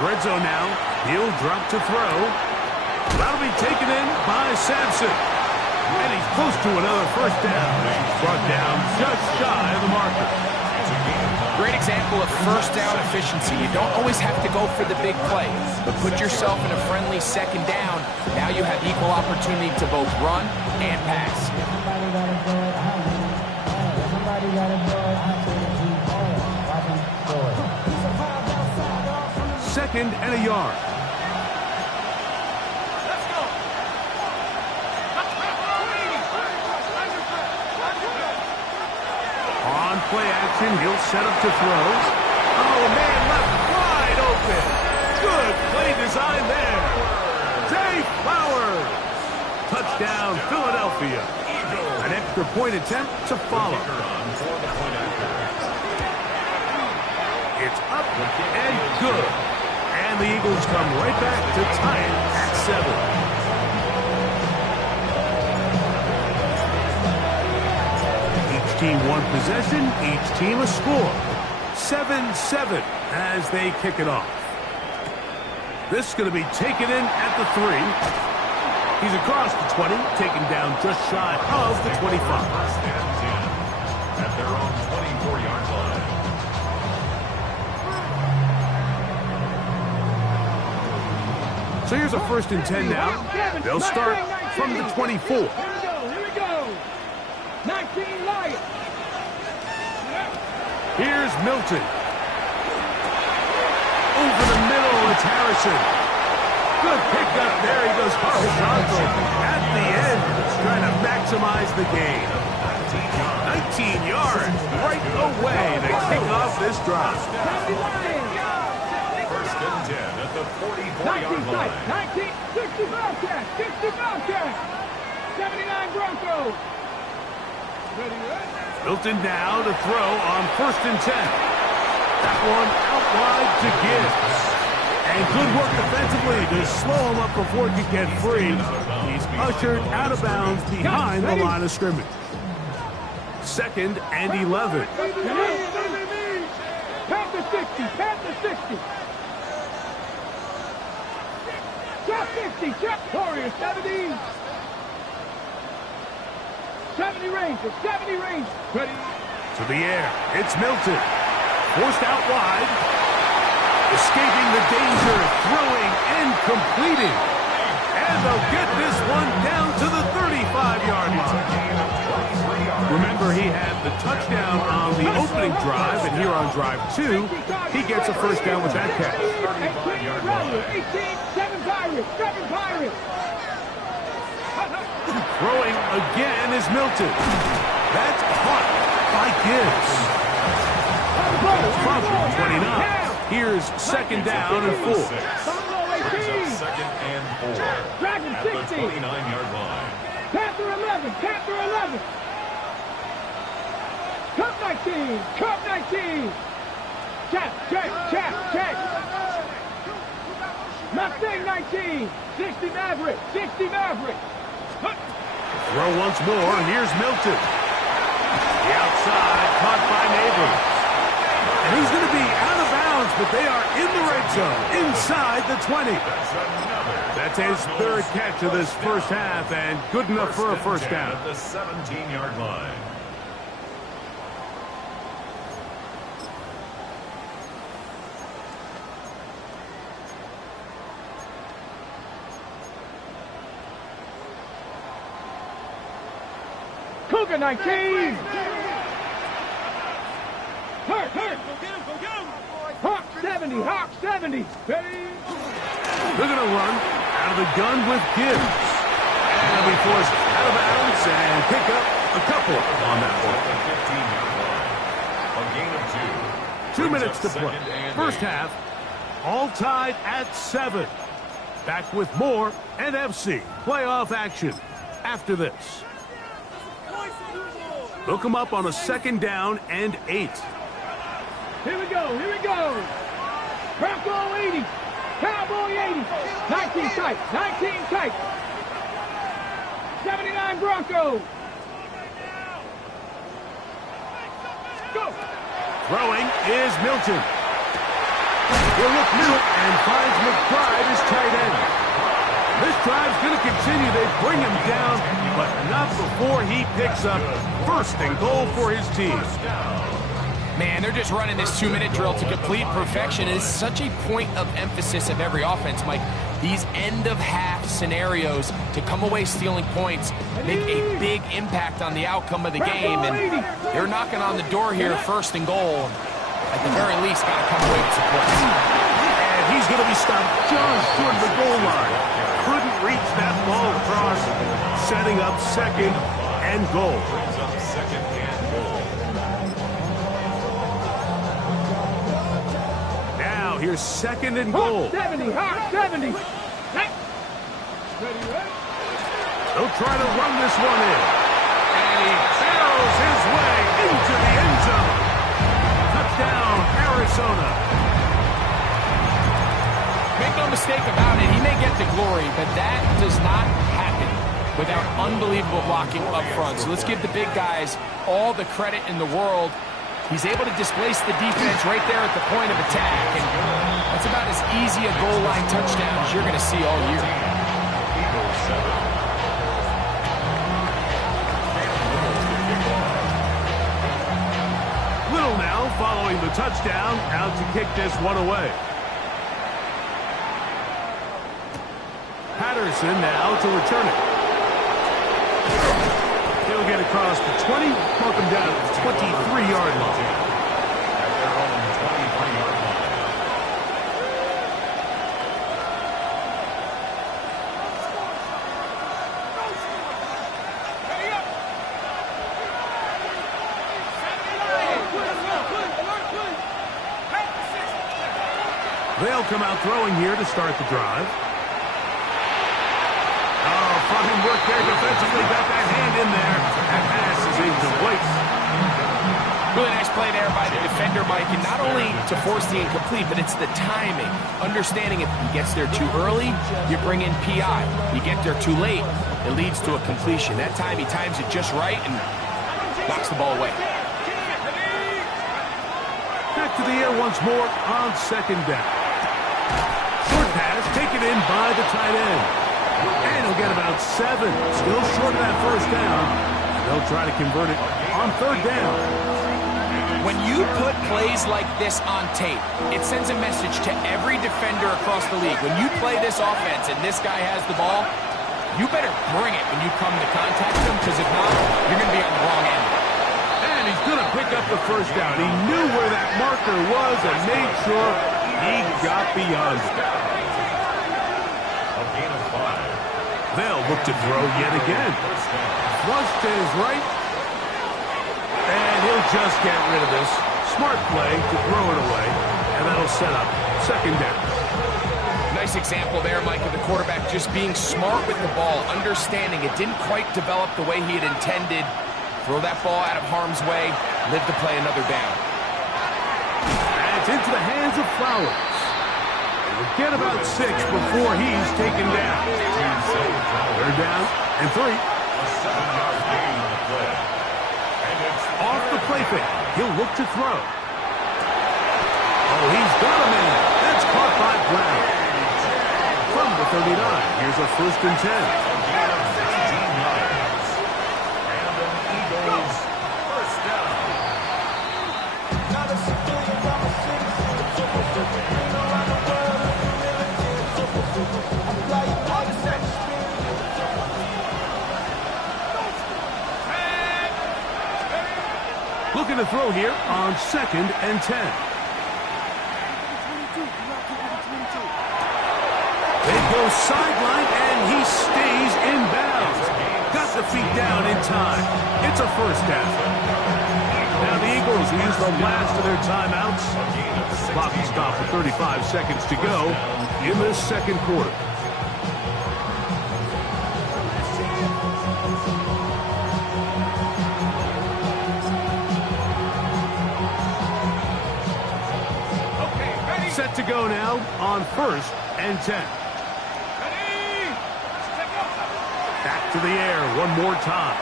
Red zone now. He'll drop to throw. That'll be taken in by Sampson. And he's close to another first down. Brought down just shy of the marker. Great example of first down efficiency. You don't always have to go for the big play, but put yourself in a friendly second down. Now you have equal opportunity to both run and pass. Second and a yard. On play action, he'll set up to throw. Oh, man, left wide open. Good play design there. Zay Flowers. Touchdown, Philadelphia. An extra point attempt to follow. It's up and good. And the Eagles come right back to tie it at 7. Team one possession, each team a score. 7-7 as they kick it off. This is going to be taken in at the 3. He's across the 20, taken down just shy of the 25. First and 10 at their own 24-yard line. So here's a first and 10 now. They'll start from the 24. Here we go. 19 Lions. Here's Milton. Over the middle, it's Harrison. Good pickup there. He goes horizontal at the end, trying to maximize the gain. 19 yards right away to kick off this drive. First and 10 at the 44-yard line. 19, 60 Bobcats, 60 Bobcats, 79 Broncos. Milton now to throw on first and 10. That one out wide to Gibbs. And good work defensively to slow him up before he could get free. He's ushered out of bounds behind the line of scrimmage. Second and 11. Pat the 60, pat the 60. Chop 60, chop Warriors, 70. 70 range, 70 range. Ready. To the air, it's Milton. Forced out wide. Escaping the danger, throwing and completing. And they'll get this one down to the 35-yard line. Remember, he had the touchdown on the opening drive, and here on drive 2, he gets a first down with that catch. 35-yard line. 18, 7 Pirates, 7 Pirates. Throwing again is Milton. That's caught by Gibbs. From 29. Here's second down and 4. Second and 4 Dragon at 60. the 29-yard line. Panther 11, Panther 11. Cup 19, Cup 19. Check. Mustang 19, 60 Maverick, 60 Maverick. Throw once more. Here's Milton. The outside caught by Neighbors. And he's going to be out of bounds, but they are in the red zone, inside the 20. That's his third catch of this first half, and good enough for a first down. At the 17-yard line. Cougar 19. Hurt. Hawk 70, Hawk 70. Ready? They're going to run out of the gun with Gibbs. And they'll be forced out of bounds and pick up a couple on that one. A gain of 2. 2 minutes to play. First half, all tied at 7. Back with more NFC playoff action after this. They'll come up on a second down and 8. Here we go. Bronco 80. Cowboy 80. 19 tight. 79 Bronco. Go. Throwing is Milton. He'll look middle and finds McBride as tight end. This drive's going to continue. They bring him down, but not before he picks up first and goal for his team. Man, they're just running this 2-minute drill to complete perfection. It is such a point of emphasis of every offense, Mike. These end-of-half scenarios to come away stealing points make a big impact on the outcome of the game, and they're knocking on the door here, first and goal. At the very least, got to come away with some points. And he's going to be stopped just toward the goal line. Couldn't reach that ball across, setting up second and goal. Now here's second and goal. 70, hard 70. They'll try to run this one in. And he barrels his way into the end zone. Touchdown, Arizona. Make no mistake about it, he may get the glory, but that does not happen without unbelievable blocking up front. So let's give the big guys all the credit in the world. He's able to displace the defense right there at the point of attack, and that's about as easy a goal line touchdown as you're going to see all year. Little now following the touchdown, out to kick this one away. Patterson now to return it. He'll get across the 20, mark him down at the 23-yard line. At their own 23-yard line. They'll come out throwing here to start the drive. Oh, fine work there defensively. Got that hand in there. That pass is incomplete. Really nice play there by the defender, Mike, and not only to force the incomplete, but it's the timing. Understanding if he gets there too early, you bring in PI. You get there too late, it leads to a completion. That time he times it just right and knocks the ball away. Back to the air once more on second down. Short pass taken in by the tight end. And he'll get about 7. Still short of that first down. They'll try to convert it on third down. When you put plays like this on tape, it sends a message to every defender across the league. When you play this offense and this guy has the ball, you better bring it when you come to contact him, because if not, you're going to be on the wrong end. And he's going to pick up the first down. He knew where that marker was and made sure he got beyond it. A gain of 5. They'll look to throw yet again. Flush to his right. And he'll just get rid of this. Smart play to throw it away. And that'll set up second down. Nice example there, Mike, of the quarterback just being smart with the ball, understanding it didn't quite develop the way he had intended. Throw that ball out of harm's way, live to play another down. And it's into the hands of Flowers. He'll get about 6 before he's taken down. Third down and 3. A 7-yard gain on the play. And it's Off the play fake. He'll look to throw. Oh, he's got a man. That's caught by Brown. From the 39, here's a first and 10. a gain of 16 yards. And an Eagles first down. Looking to throw here on second and 10. They go sideline, and he stays in bounds. Got the feet down in time. It's a first down. Now the Eagles use the last of their timeouts. Clock is stopped with 35 seconds to go in this second quarter. Set to go now on first and 10. Back to the air one more time.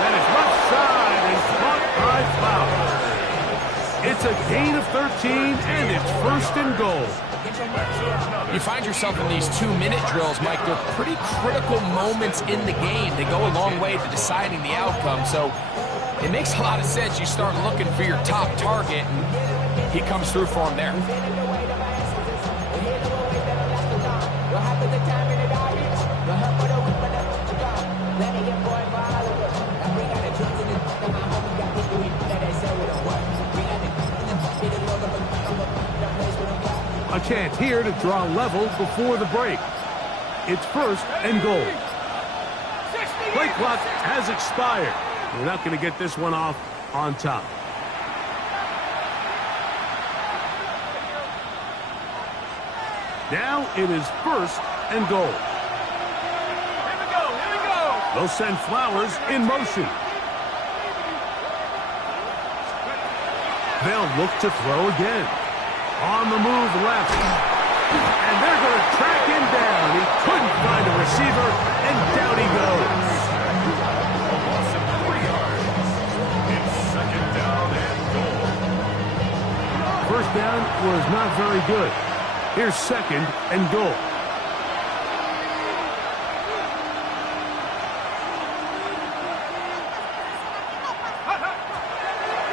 That is left side and caught by Flowers. It's It's a gain of 13, and it's first and goal. You find yourself in these 2-minute drills, Mike. They're pretty critical moments in the game. They go a long way to deciding the outcome, so it makes a lot of sense. You start looking for your top target, and he comes through for him there. A chance here to draw level before the break. It's first and goal. Play clock has expired. We're not going to get this one off on top. Now it is first and goal. Here we go, here we go. They'll send Flowers in motion. They'll look to throw again. On the move left. And they're going to track him down. He couldn't find a receiver, and down he goes. Loss of 3 yards. It's second down and goal. First down was not very good. Here's second and goal.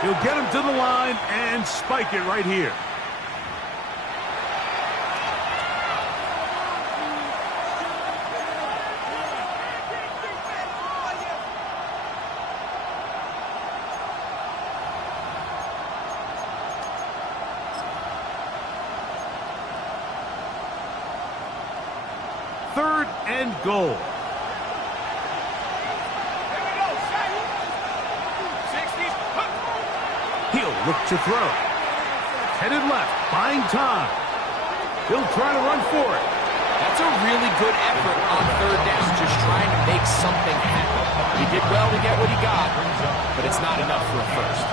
He'll get him to the line and spike it right here. Third and goal. Here we go, set. 60s. He'll look to throw. Headed left, buying time. He'll try to run for it. That's a really good effort on third down, just trying to make something happen. He did well to get what he got, but it's not enough for a first.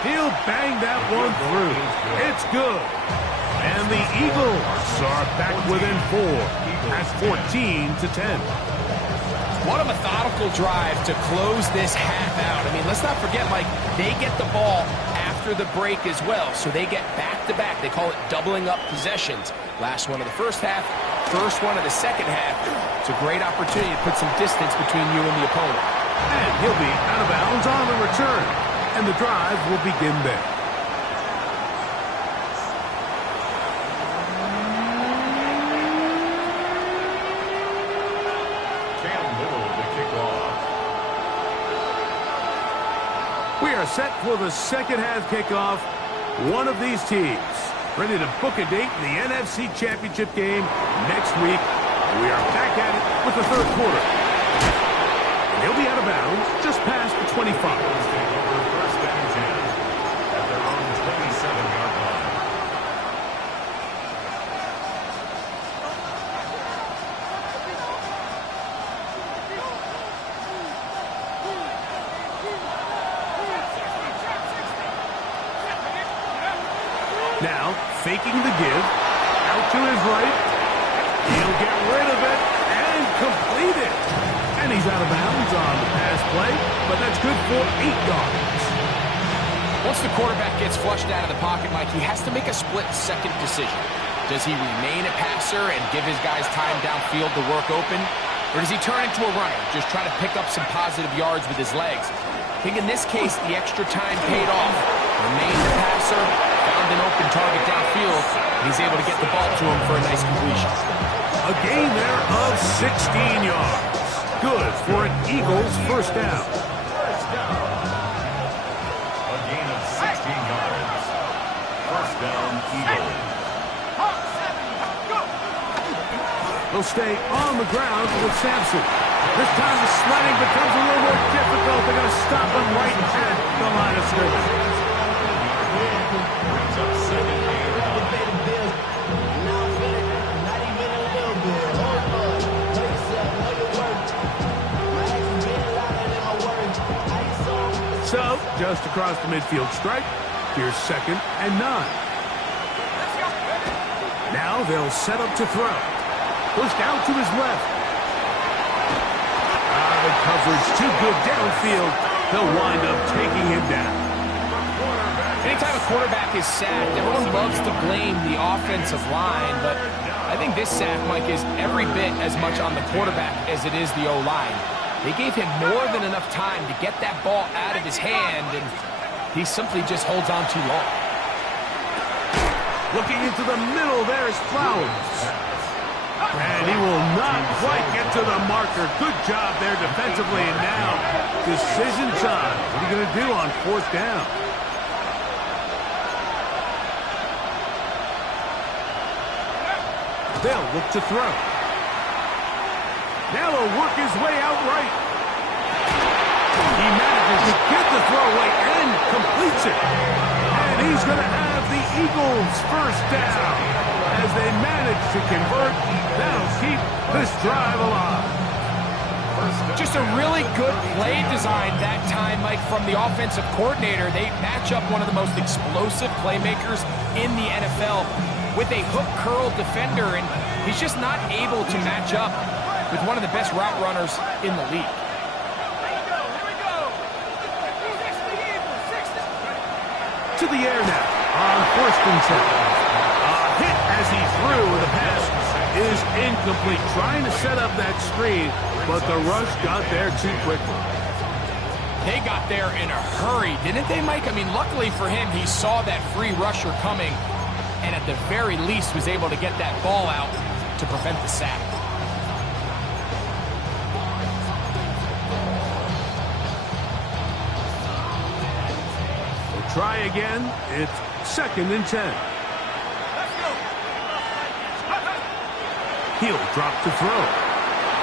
He'll bang that one through. It's good. And the Eagles are back within 4 at 14-10. What a methodical drive to close this half out. I mean, let's not forget, Mike, they get the ball after the break as well, so they get back-to-back. They call it doubling up possessions. Last one of the first half, first one of the second half. It's a great opportunity to put some distance between you and the opponent. And he'll be out of bounds on the return. And the drive will begin there. Campbell to kick off. We are set for the second half kickoff. One of these teams ready to book a date in the NFC Championship game next week. We are back at it with the third quarter. And he'll be out of bounds just past the 25. Now, faking the give, out to his right. He'll get rid of it and complete it. And he's out of bounds on the pass play, but that's good for 8 yards. Once the quarterback gets flushed out of the pocket, Mike, he has to make a split-second decision. Does he remain a passer and give his guys time downfield to work open? Or does he turn into a runner, just try to pick up some positive yards with his legs? I think in this case, the extra time paid off. Remained a passer, found an open target downfield, and he's able to get the ball to him for a nice completion. A gain there of 16 yards. Good for an Eagles first down. A gain of 16 yards. First down, Eagles. They'll stay on the ground with Sampson. This time the sledding becomes a little more difficult. They're going to stop him right at the line of scrimmage. Brings up second and 9. So, just across the midfield stripe, here's second and 9. Now they'll set up to throw. Pushed out to his left. The Solid coverage, too good downfield. They'll wind up taking him down. Anytime a quarterback is sacked, everyone loves to blame the offensive line, but I think this sack, Mike, is every bit as much on the quarterback as it is the O-line. They gave him more than enough time to get that ball out of his hand, and he simply just holds on too long. Looking into the middle, there's Flowers. And he will not quite get to the marker. Good job there defensively, and now decision time. What are you going to do on fourth down? They'll look to throw. Now he'll work his way out right. He manages to get the throw away and completes it. And he's going to have the Eagles first down. As they manage to convert, that'll keep this drive alive. Just a really good play design that time, Mike, from the offensive coordinator. They match up one of the most explosive playmakers in the NFL with a hook curl defender, and he's just not able to match up with one of the best route runners in the league. To the air now on first and 10. A hit as he threw. The pass is incomplete. Trying to set up that screen, but the rush got there too quickly. They got there in a hurry, didn't they, Mike? I mean, luckily for him, he saw that free rusher coming, and at the very least was able to get that ball out to prevent the sack. We'll try again. It's second and 10. He'll drop to throw.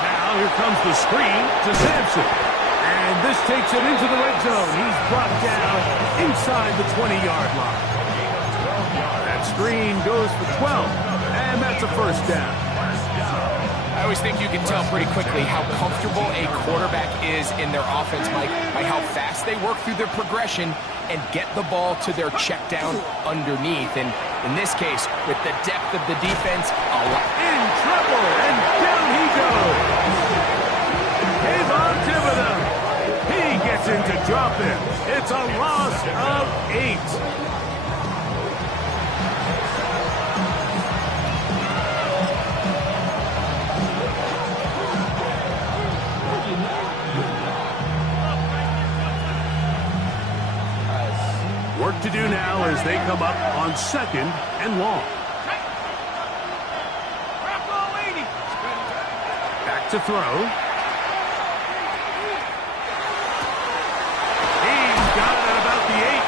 Now here comes the screen to Sampson. And this takes him into the red zone. He's brought down inside the 20-yard line. That screen goes for 12, and that's a first down. I always think you can tell pretty quickly how comfortable a quarterback is in their offense, Mike, by how fast they work through their progression and get the ball to their check down underneath. And in this case, with the depth of the defense, in trouble, and down he goes. Kayvon Thibodeau. He gets in to drop it. It's a loss of 8. Work to do now as they come up on second and long. Back to throw. He's got it at about the 8.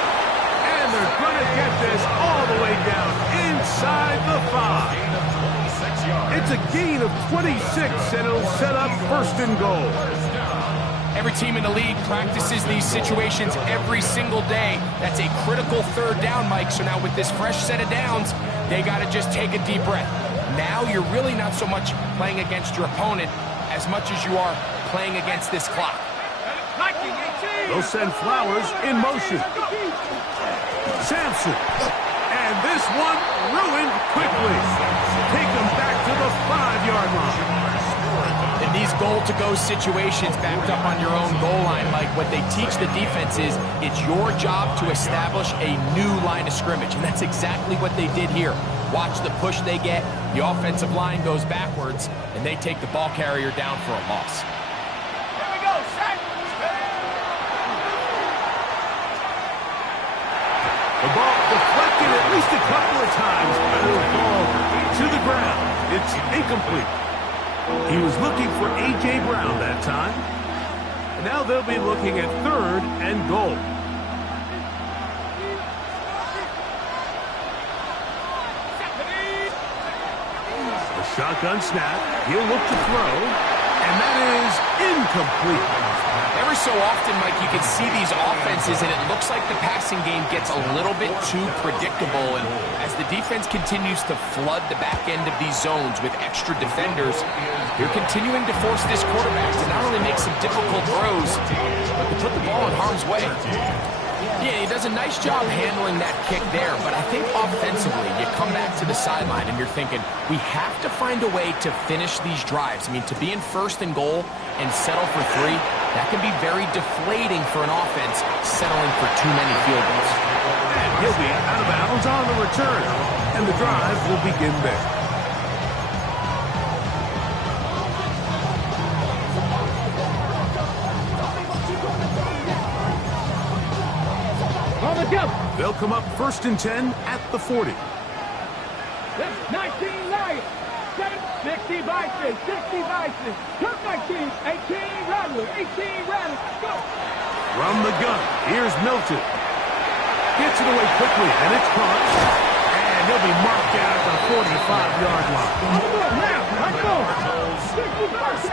And they're going to get this all the way down inside the 5. It's a gain of 26, and it'll set up first and goal. every team in the league practices these situations every single day. That's a critical third down, Mike. So now with this fresh set of downs, they got to just take a deep breath. Now you're really not so much playing against your opponent as much as you are playing against this clock. They'll send Flowers in motion. Sampson. And this one ruined quickly. Take them back to the 5-yard line. In these goal-to-go situations backed up on your own goal line, Mike, what they teach the defense is it's your job to establish a new line of scrimmage, and that's exactly what they did here. Watch the push they get, the offensive line goes backwards, and they take the ball carrier down for a loss. Here we go, set. The ball deflected at least a couple of times, but it'll fall to the ground. It's incomplete. He was looking for A.J. Brown that time. And now they'll be looking at 3rd and goal. The shotgun snap. He'll look to throw. And that is incomplete. Every so often, Mike, you can see these offenses, and it looks like the passing game gets a little bit too predictable. And as the defense continues to flood the back end of these zones with extra defenders, they're continuing to force this quarterback to not only make some difficult throws, but to put the ball in harm's way. Yeah, he does a nice job handling that kick there, but I think offensively, you come back to the sideline and you're thinking, we have to find a way to finish these drives. I mean, to be in first and goal and settle for 3, that can be very deflating for an offense settling for too many field goals. And he'll be out of bounds on the return, and the drive will begin there. They'll come up 1st and 10 at the 40. 19 Lions, 60 Vikings, 60 Vikings, Turk 19, 18 Rattlers, 18 Rattlers, go! From the gun, here's Milton. Gets it away quickly, and it's caught. And he'll be marked down at the 45-yard line. Now, let's go! 60 Vikings,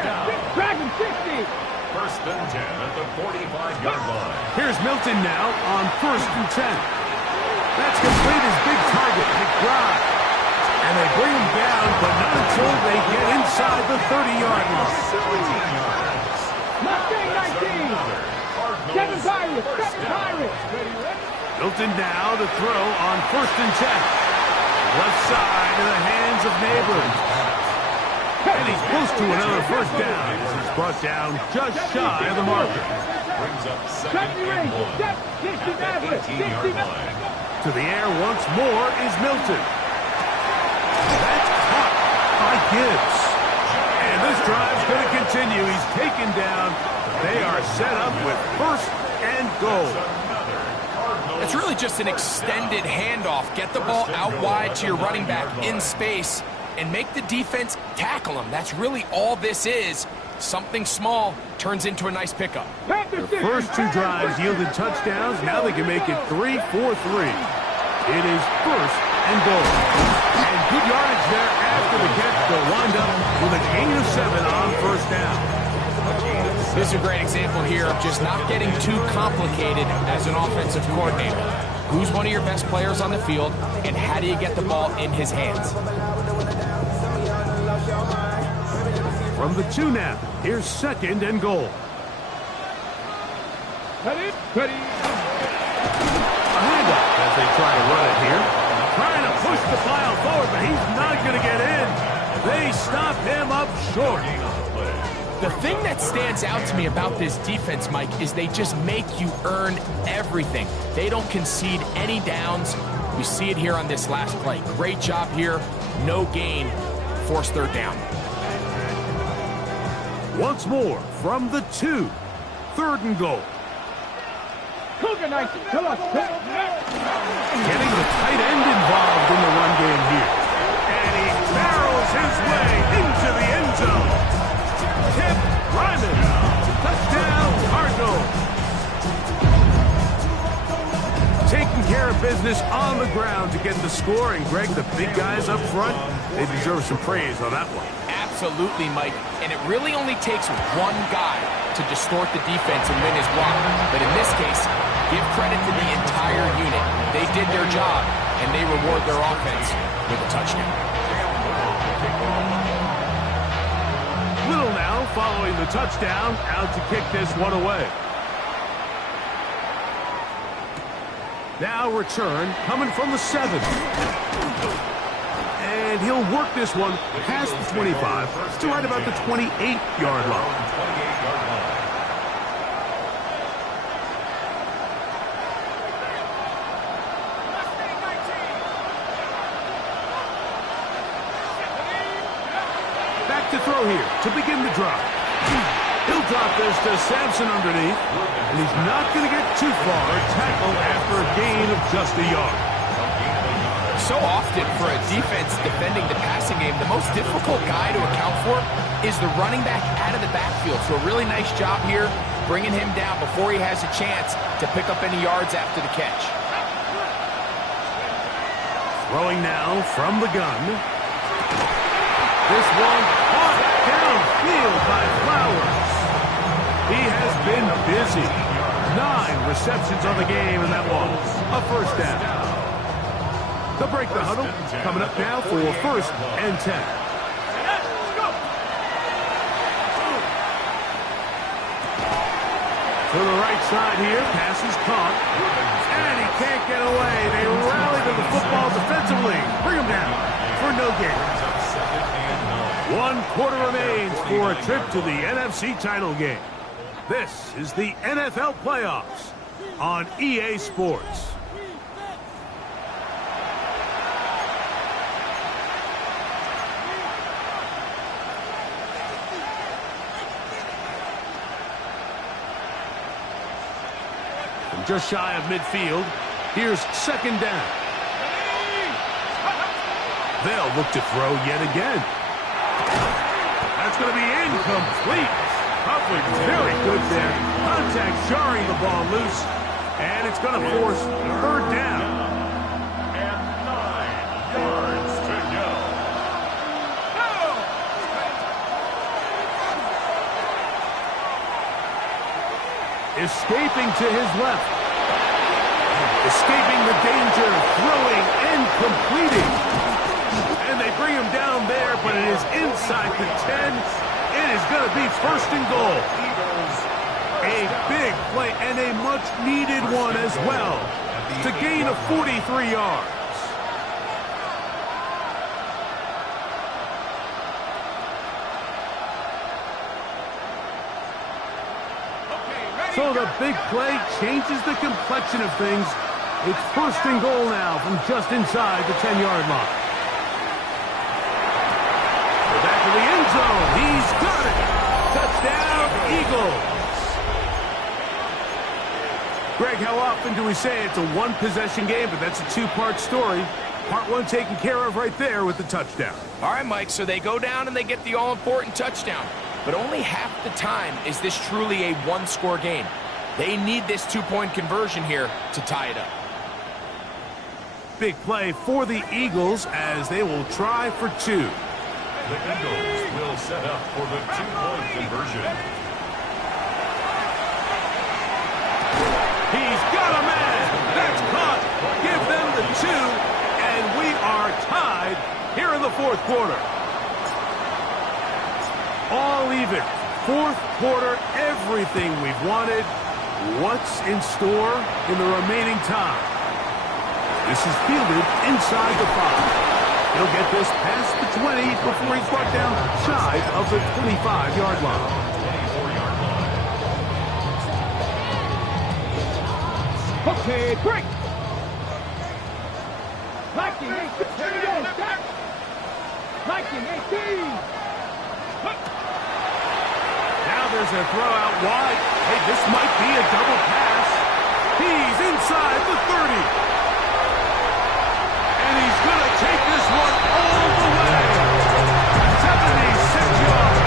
Dragon 60. 1st and 10 at the 45-yard line. Here's Milton now on 1st and 10. That's complete his big target, Njigba. And they bring him down, but not until they get inside the 30-yard line. 17 yards. Mustang 19. 7 Pirates, 7 Pirates. Milton now to throw on 1st and 10. Left side in the hands of Neighbors. And he's close to another 1st down. He's brought down just shy of the marker. Brings up 2nd and 1. 18-yard line. To the air once more is Milton. That's caught by Gibbs. And this drive's going to continue. He's taken down. They are set up with 1st and goal. It's really just an extended handoff. Get the ball out wide to your running back in space and make the defense tackle him. That's really all this is. Something small turns into a nice pickup. The first 2 drives yielded touchdowns. Now they can make it 3-4-3. It is 1st and goal. And good yardage there after the catch to wind up with a gain of 7 on 1st down. This is a great example here of just not getting too complicated as an offensive coordinator. Who's one of your best players on the field, and how do you get the ball in his hands? From the 2 now, here's 2nd and goal. Ready. A handoff as they try to run it here. Trying to push the pile forward, but he's not going to get in. They stop him up short. The thing that stands out to me about this defense, Mike, is they just make you earn everything. They don't concede any downs. We see it here on this last play. Great job here. No gain. Forced 3rd down. Once more from the 2. 3rd and goal. Cougar 19, come on. Getting the tight end involved in the run game here. And he barrels his way into the end zone. Tip Ryman. Touchdown, Cardinals. Taking care of business on the ground to get the score. And Greg, the big guys up front, they deserve some praise on that one. Absolutely, Mike. And it really only takes one guy to distort the defense and win his block. But in this case, give credit to the entire unit. They did their job, and they reward their offense with a touchdown. Little now following the touchdown, out to kick this one away. Now return coming from the 7. And he'll work this one past the 25 to right about the 28-yard line. Back to throw here to begin the drive. He'll drop this to Sampson underneath, and he's not going to get too far. Tackle after a gain of just a yard. So often for a defense defending the passing game, the most difficult guy to account for is the running back out of the backfield. So a really nice job here, bringing him down before he has a chance to pick up any yards after the catch. Throwing now from the gun. This one caught downfield by Flowers. He has been busy. 9 receptions on the game, and that was a 1st down. They'll break the huddle. Coming up now for 1st and 10. To the right side here, pass is caught. And he can't get away. They rally to the football defensively. Bring him down for no gain. 1 quarter remains for a trip to the NFC title game. This is the NFL playoffs on EA Sports. From just shy of midfield, here's second down. They'll look to throw yet again. That's going to be incomplete. Coverage very good there. Contact jarring the ball loose. And it's going to force third down. And 9 yards to go. Escaping to his left. Escaping the danger, throwing and completing. And they bring him down there, but it is inside the 10. It is going to be first and goal. A big play and a much-needed one as well to gain of 43 yards. So the big play changes the complexion of things. It's first and goal now from just inside the 10-yard line. Back to the end zone. He's got it. Touchdown, Eagles. Greg, how often do we say it's a one-possession game, but that's a two-part story? Part one taken care of right there with the touchdown. All right, Mike, so they go down and they get the all-important touchdown. But only half the time is this truly a one-score game. They need this two-point conversion here to tie it up. Big play for the Eagles as they will try for two. The Eagles will set up for the two-point conversion. He's got a man. That's caught. Give them the two, and we are tied here in the fourth quarter. All even. Fourth quarter, everything we've wanted. What's in store in the remaining time? This is fielded inside the 5. He'll get this past the 20 before he's brought down shy of the 25-yard line. 24-yard line. Okay, break. Liking 18. Here we go. Stop. Liking 18. Now there's a throw out wide. Hey, this might be a double pass. He's inside the 30. And he's going to take this one all the way. 76 yards.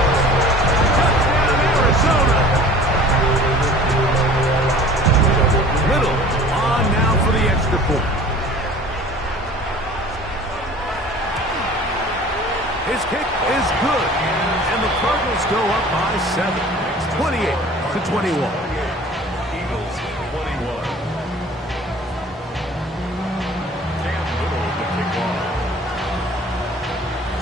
Touchdown, Arizona. Little on now for the extra point. His kick is good. And the Cardinals go up by 7. 28-21. Eagles 21. Cam Little with the kickoff.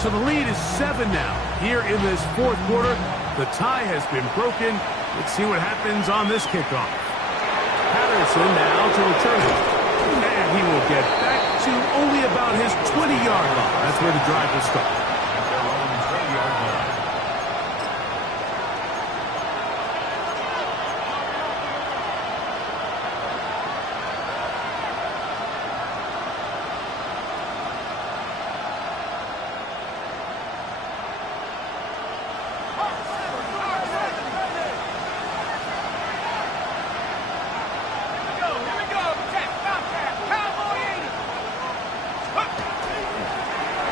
So the lead is 7 now. Here in this fourth quarter, the tie has been broken. Let's see what happens on this kickoff. Patterson now to return it. And he will get back to only about his 20-yard line. That's where the drive will start. At their own 20-yard line.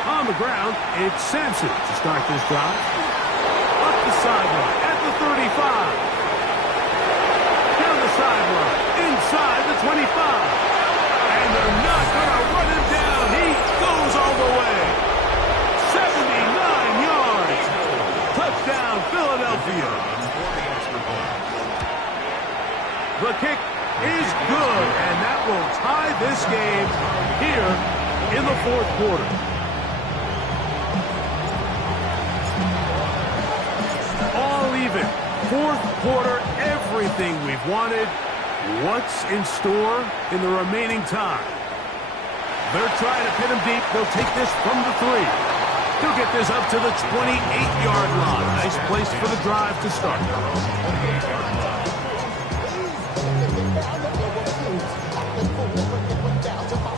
On the ground, it's Sampson to start this drive. Up the sideline at the 35. Down the sideline, inside the 25. And they're not going to run him down. He goes all the way. 79 yards. Touchdown, Philadelphia. The kick is good, and that will tie this game here in the fourth quarter. All even. Fourth quarter, every everything we've wanted. What's in store in the remaining time? They're trying to pin him deep. They'll take this from the 3. He'll get this up to the 28-yard line. Nice place for the drive to start.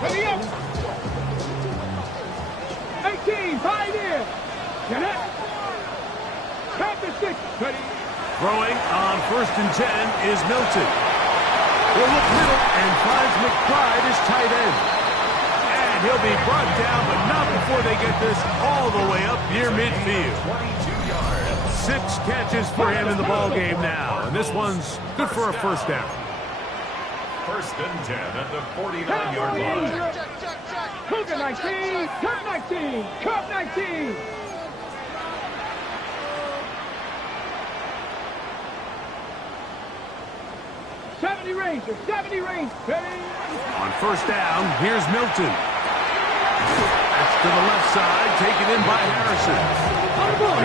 Ready up. 18, pioneer. Get it. Back to 6. Ready. Throwing on 1st and 10 is Milton. Will look middle and finds McBride as tight end. And he'll be brought down, but not before they get this all the way up near midfield. 22 yards. 6 catches for him in the ball game now, and this one's good for a first down. 1st and 10 at the 49-yard line. Cougar 19, Cup 19, Cup 19. Seventy range. Ready. On 1st down, here's Milton. That's to the left side, taken in by Harrison.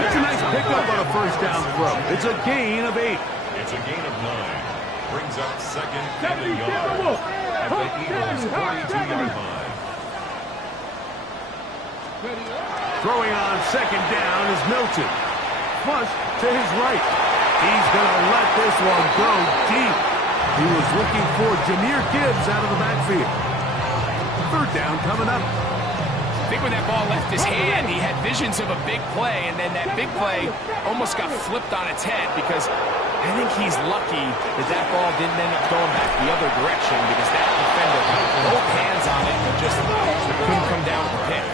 It's a nice pickup on a 1st down throw. It's a gain of 8. It's a gain of 9. Brings up 2nd and 70, a yard at the Eagles' 42-yard line. Throwing on 2nd down is Milton. Flush to his right. He's going to let this one go deep. He was looking for Jahmyr Gibbs out of the backfield. 3rd down coming up. I think when that ball left his hand, he had visions of a big play, and then that big play almost got flipped on its head because I think he's lucky that that ball didn't end up going back the other direction because that defender had both hands on it and just couldn't come down with the pick.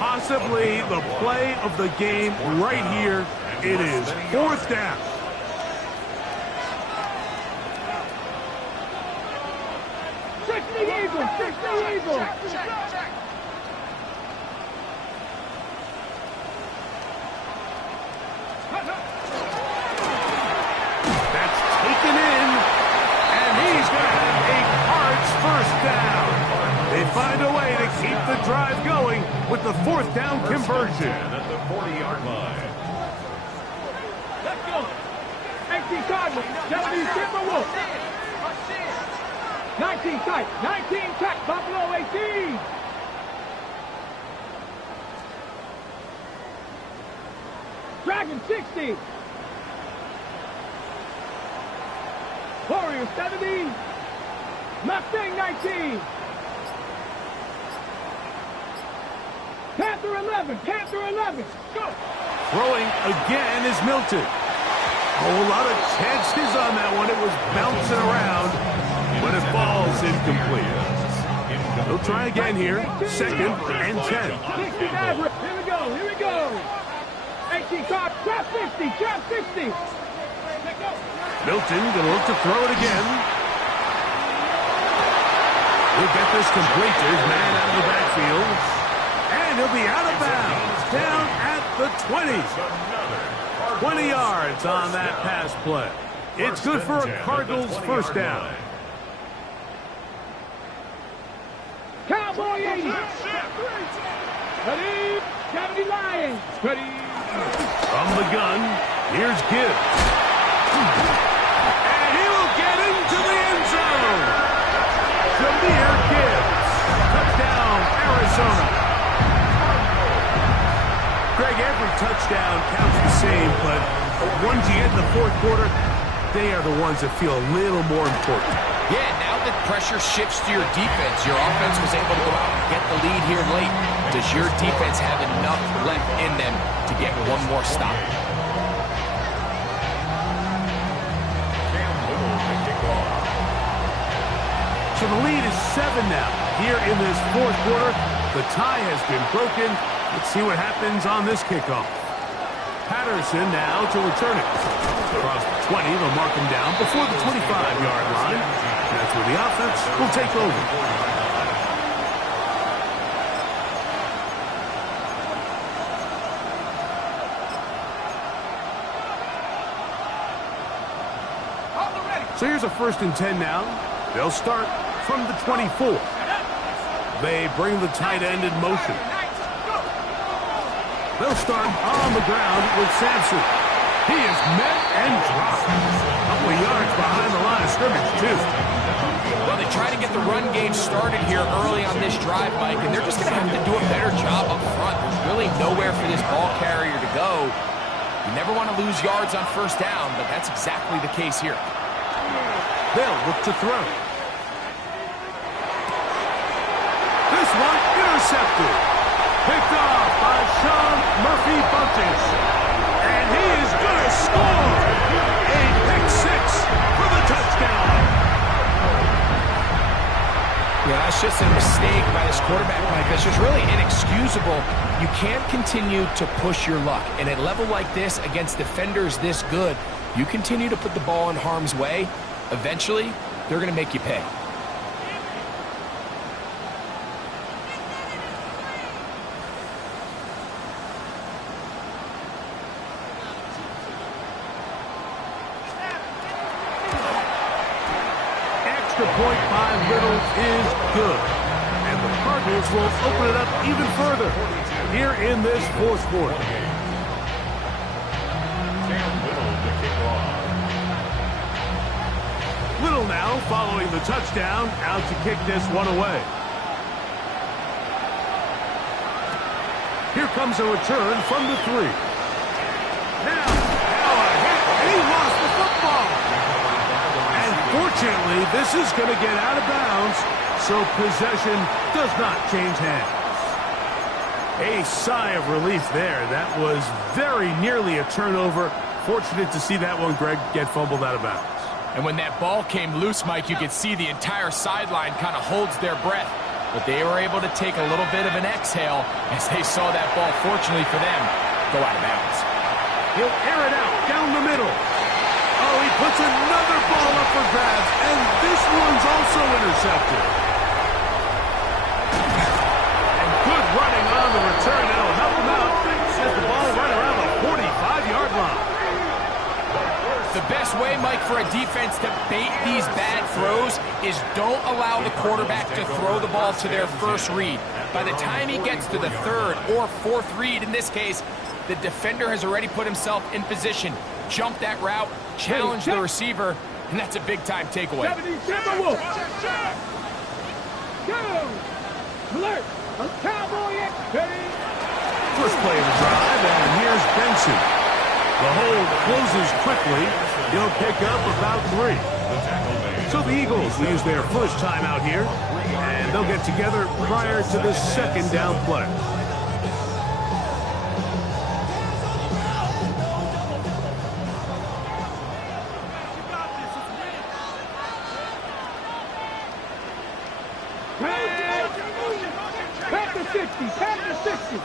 Possibly the play of the game right here. It is 4th down. Fix the Eagles. That's taken in, and he's going to have a Cards 1st down. They find a way to keep the drive going with the 4th down conversion. At the 40-yard line. Let's go. 18 Cardinals, 70 Timberwolves. 19 tight, Buffalo 18. Dragon 60. Warriors 70. Mustang 19. Panther 11. Go. Throwing again is Milton. Oh, a lot of chances on that one. It was bouncing around, but it falls incomplete. They'll try again here. 2nd and 10. 60 Maverick. Here we go. 18 card. Trap 60. Milton gonna look to throw it again. He'll get this complete to his man out of the backfield. And he'll be out of bounds. Down at the 20. 20 yards on that pass play. It's good for a Cardinals 1st down. Cowboy 80. Ready. 70 Lions. Ready. From the gun, here's Gibbs. And he will get into the end zone. Jahmyr Gibbs. Touchdown, Arizona. Greg, every touchdown counts the same, but the ones you get in the 4th quarter, they are the ones that feel a little more important. Yeah, now that pressure shifts to your defense, your offense was able to go out and get the lead here late. Does your defense have enough left in them to get one more stop? So the lead is 7 now. Here in this 4th quarter, the tie has been broken. Let's see what happens on this kickoff. Patterson now to return it. Across the 20, they'll mark him down before the 25-yard line. That's where the offense will take over. So here's a 1st and 10 now. They'll start from the 24. They bring the tight end in motion. They'll start on the ground with Sampson. He is met and dropped. A couple of yards behind the line of scrimmage, too. Well, they try to get the run game started here early on this drive, Mike, and they're just going to have to do a better job up front. There's really nowhere for this ball carrier to go. You never want to lose yards on first down, but that's exactly the case here. They'll look to throw. This one intercepted. Picked off by Sean Murphy-Bunting. And he is going to score. A pick six for the touchdown. Yeah, that's just a mistake by this quarterback, Mike. That's just really inexcusable. You can't continue to push your luck. And at a level like this, against defenders this good, you continue to put the ball in harm's way, eventually, they're going to make you pay. Extra point by Little is good. And the Cardinals will open it up even further here in this fourth quarter. Little now following the touchdown, out to kick this one away. Here comes a return from the 3. Now a hit, and he lost the football. And fortunately, this is going to get out of bounds, so possession does not change hands. A sigh of relief there. That was very nearly a turnover. Fortunate to see that one, Greg, get fumbled out of bounds. And when that ball came loose, Mike, you could see the entire sideline kind of holds their breath. But they were able to take a little bit of an exhale as they saw that ball, fortunately for them, go out of bounds. He'll air it out down the middle. Oh, he puts another ball up for grabs, and this one's also intercepted. And good running on the return. That'll help him out. Sends the ball right around the 45-yard line. The best way, Mike, for a defense to bait these bad throws is don't allow the quarterback to throw the ball to their first read. By the time he gets to the third or fourth read, in this case, the defender has already put himself in position, jump that route, challenge the receiver, and that's a big-time takeaway. First play of the drive, and here's Benson. The hold closes quickly. He'll pick up about 3. So the Eagles will use their first timeout here, and they'll get together prior to the second down play. Pack the 60, pack the 60.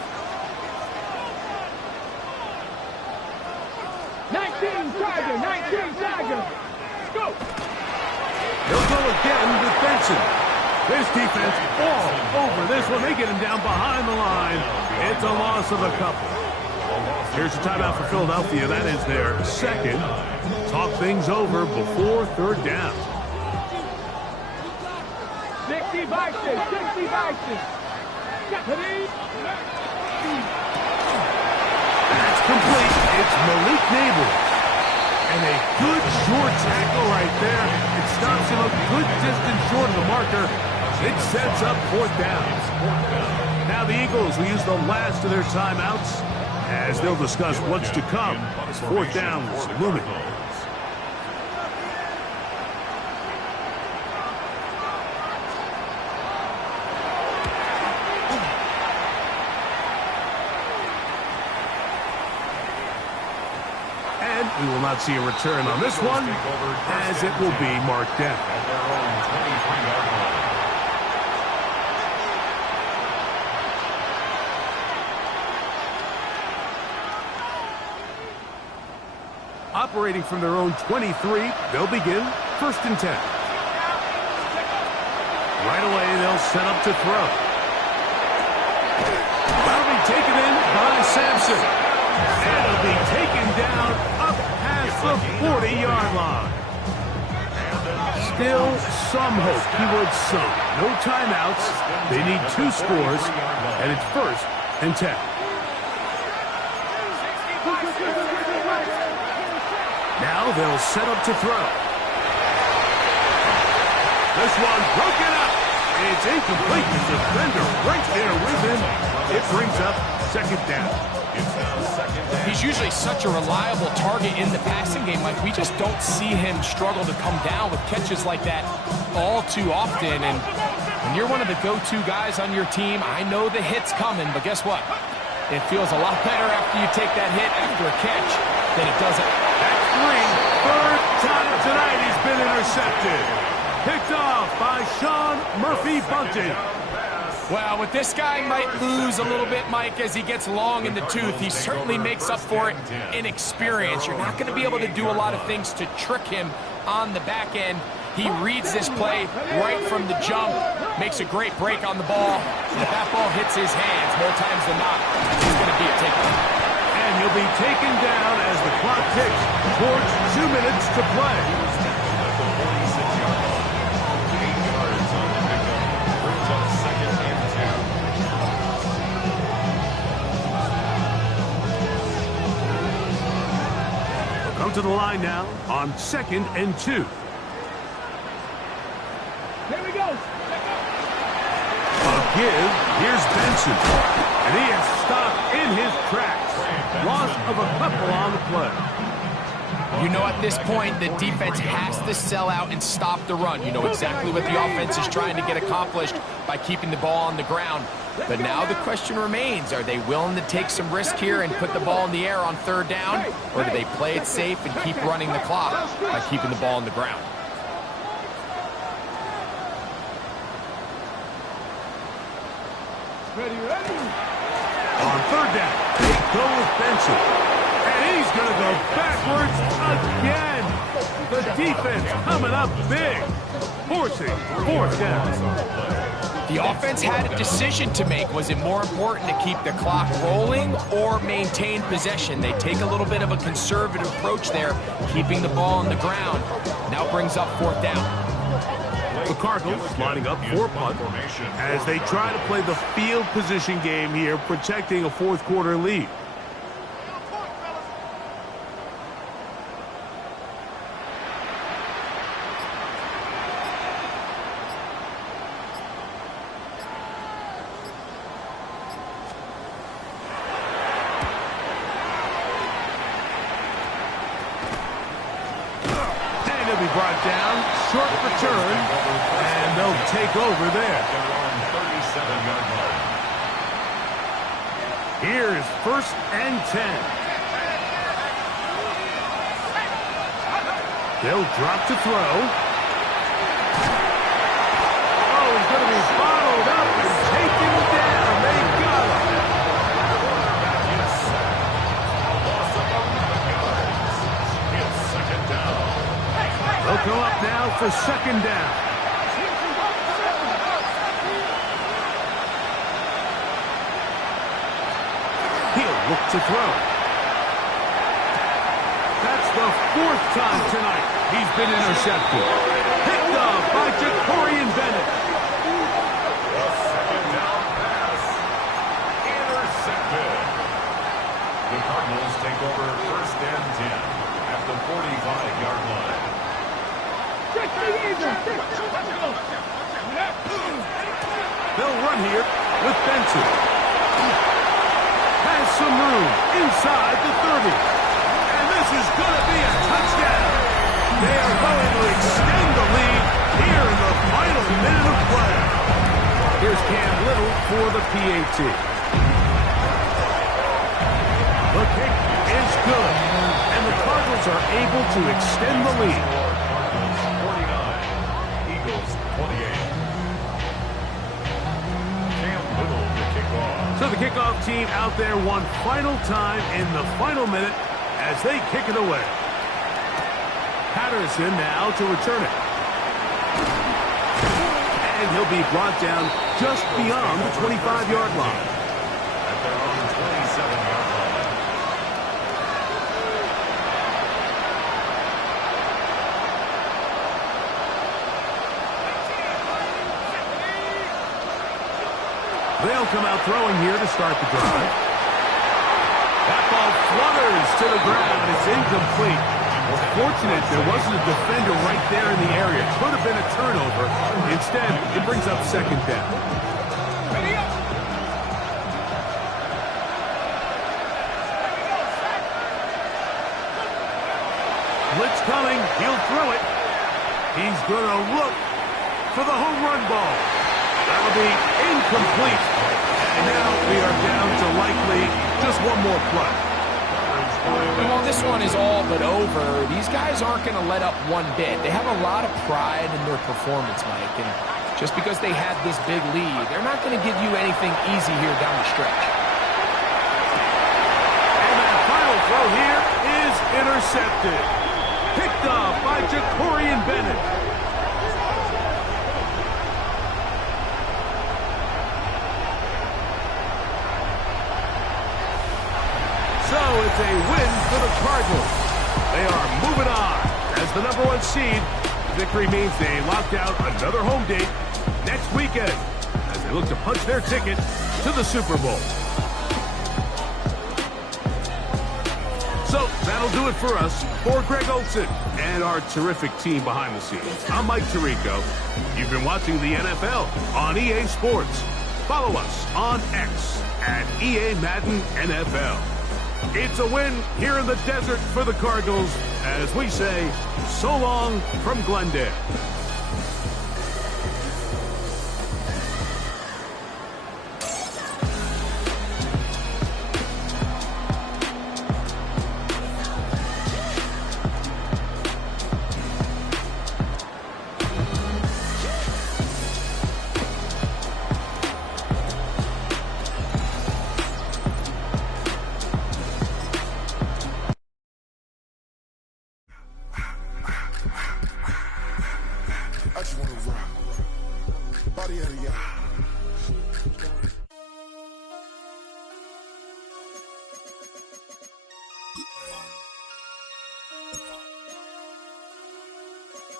19 Tiger. Go. He'll go again with Benson. This defense all over this one. They get him down behind the line. It's a loss of a couple. Here's the timeout for Philadelphia. That is their second. Talk things over before third down. 60 Vices. That's complete. It's Malik Neighbors. And a good short tackle right there. It stops him a good distance short of the marker. It sets up fourth down. Now the Eagles will use the last of their timeouts as they'll discuss what's to come as fourth down is looming. We will not see a return on this one, as it will be marked down. Operating from their own 23, they'll begin 1st and 10. Right away, they'll set up to throw. That'll be taken in by Sampson. And it'll be taken down up past the 40-yard line. Still some hope, keyword some. No timeouts. They need 2 scores, and it's 1st and 10. Now they'll set up to throw. This one broken up. It's incomplete. The defender right there with him. It brings up second down. He's usually such a reliable target in the passing game. Like, we just don't see him struggle to come down with catches like that all too often. And when you're one of the go-to guys on your team, I know the hit's coming, but guess what? It feels a lot better after you take that hit after a catch than it doesn't. That's three. Third time tonight he's been intercepted. Picked off by Sean Murphy-Bunting. Well, with this guy might lose a little bit, Mike, as he gets long in the tooth. He certainly makes up for it in experience. You're not going to be able to do a lot of things to trick him on the back end. He reads this play right from the jump, makes a great break on the ball. And if that ball hits his hands more times than not, he's going to be a takeaway. And he'll be taken down as the clock ticks towards 2 minutes to play. At the 46-yard line. 8 yards on the pickup. Brings up second and 10. We'll come to the line now on 2nd and 2. Here we go. A give. Here's Benson. And he is stopped in his tracks. Loss of a couple on the play. You know, at this point, the defense has to sell out and stop the run. You know exactly what the offense is trying to get accomplished by keeping the ball on the ground. But now the question remains, are they willing to take some risk here and put the ball in the air on 3rd down? Or do they play it safe and keep running the clock by keeping the ball on the ground? Ready. On 3rd down, they go with Benson. And he's going to go backwards again. The defense coming up big, forcing 4th down. The offense had a decision to make. Was it more important to keep the clock rolling or maintain possession? They take a little bit of a conservative approach there, keeping the ball on the ground. Now brings up 4th down. The Cardinals lining up for punt as they try to play the field position game here, protecting a 4th quarter lead. And he'll be brought down, short return, and they'll take over there. Here's 1st and 10. They'll drop to throw. Oh, he's going to be bottled up and taken down. They got him. They'll come up now for 2nd down. He'll look to throw. That's the 4th time tonight he's been intercepted. Picked up by Jacorian Bennett. The 2nd down pass. Intercepted. The Cardinals take over 1st and 10 at the 45-yard line. They'll run here with Benson. Has some room inside the 30. And this is going to be a touchdown. They are going to extend the lead here in the final minute of play. Here's Cam Little for the PAT. The kick is good. And the Cardinals are able to extend the lead. 49, Eagles 28. Cam Little to kick off. So the kickoff team out there one final time in the final minute as they kick it away. Patterson now to return it. And he'll be brought down just beyond the 25-yard line. At their own 27-yard line. They'll come out throwing here to start the drive. That ball flutters to the ground. It's incomplete. Fortunate there wasn't a defender right there in the area. Could have been a turnover. Instead, it brings up second down. Ready up. Blitz coming. He'll throw it. He's going to look for the home run ball. That'll be incomplete. And now we are down to likely just one more play. Well, this one is all but over. These guys aren't going to let up one bit. They have a lot of pride in their performance, Mike. And just because they had this big lead, they're not going to give you anything easy here down the stretch. And that final throw here is intercepted. Picked up by Jacorian Bennett. So it's a win for the Cardinals. They are moving on as the #1 seed. Victory means they locked out another home date next weekend as they look to punch their ticket to the Super Bowl. So that'll do it for us. For Greg Olson and our terrific team behind the scenes, I'm Mike Tirico. You've been watching the NFL on EA Sports. Follow us on X at EA Madden NFL. It's a win here in the desert for the Cardinals as we say, so long from Glendale. I just wanna rock. Body out of y'all.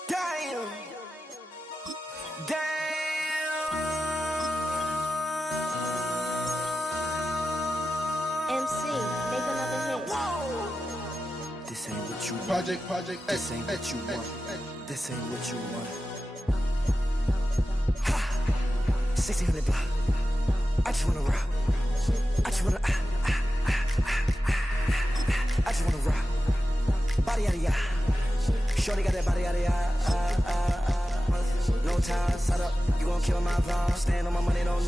Damn. MC, make another hit. This ain't what you want. Project This ain't what you want. This ain't what you want. Ha! 1600 block. I just wanna rock. I just wanna. I just wanna rock. Body out of ya. Shorty got that body out of ya. No time, set up. You gon' kill my vibe. Stand on my money, don't know.